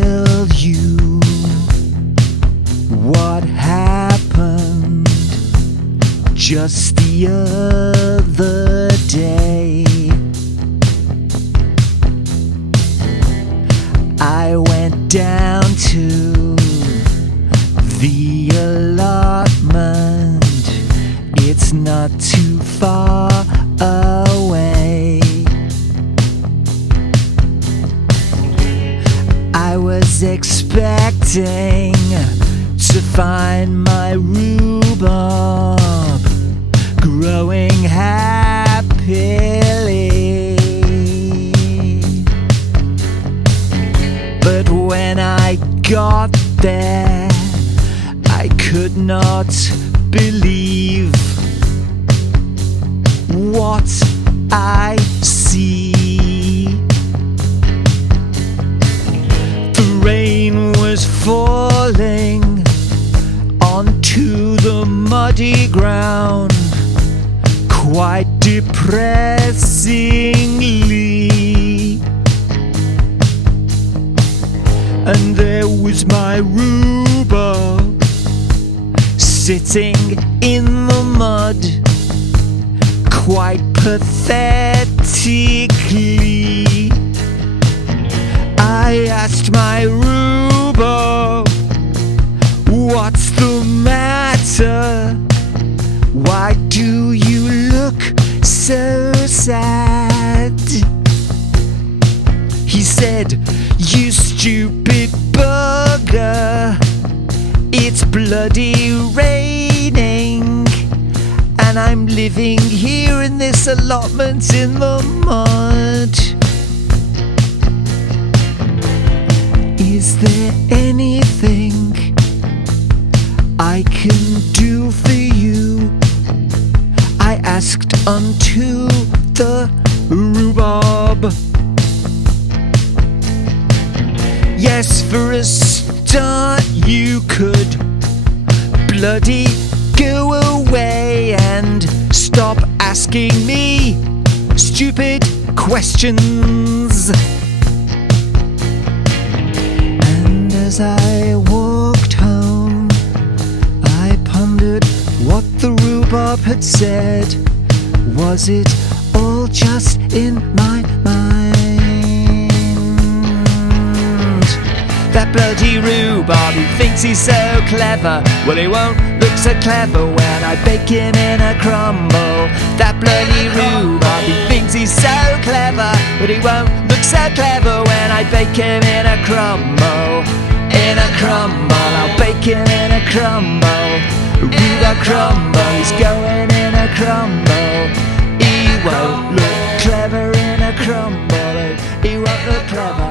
tell you what happened just the other day. I went down to the allotment. It's not too far away. I was expecting to find my rhubarb growing happily, but when I got there, I could not believe what I see. The rain was falling onto the muddy ground quite depressingly, and there was my rhubarb sitting in the mud quite pathetically. I asked my rhubarb, "What's the matter? Why do you look so sad?" He said, "You stupid bugger, it's bloody raining, and I'm living here in this allotment in the mud. Is there anything I can do for you?" I asked unto the rhubarb. "Yes, for a start you could bloody go away and stop asking me stupid questions." And as I walked home, I pondered what the rhubarb had said. Was it all just in my mind? That bloody rhubarb, he thinks he's so clever. Well, he won't look so clever when I bake him in a crumble. That bloody rhubarb, he thinks he's so clever, but he won't look so clever when I bake him in a crumble. In a crumble, I'll bake him in a crumble. Rhubarb crumble, he's going in a crumble. He won't look clever in a crumble. He won't look clever.